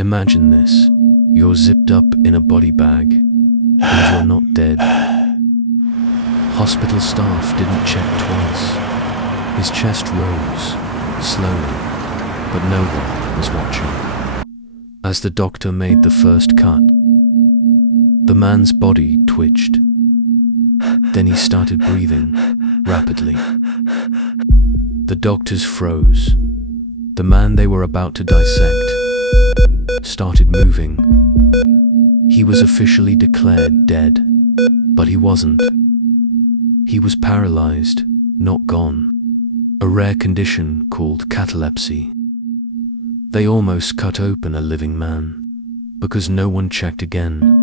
Imagine this. You're zipped up in a body bag, and you're not dead. Hospital staff didn't check twice. His chest rose, slowly, but no one was watching. As the doctor made the first cut, the man's body twitched. Then he started breathing, rapidly. The doctors froze. The man they were about to dissect started moving. He was officially declared dead, but he wasn't. He was paralyzed, not gone. A rare condition called catalepsy. They almost cut open a living man, because no one checked again.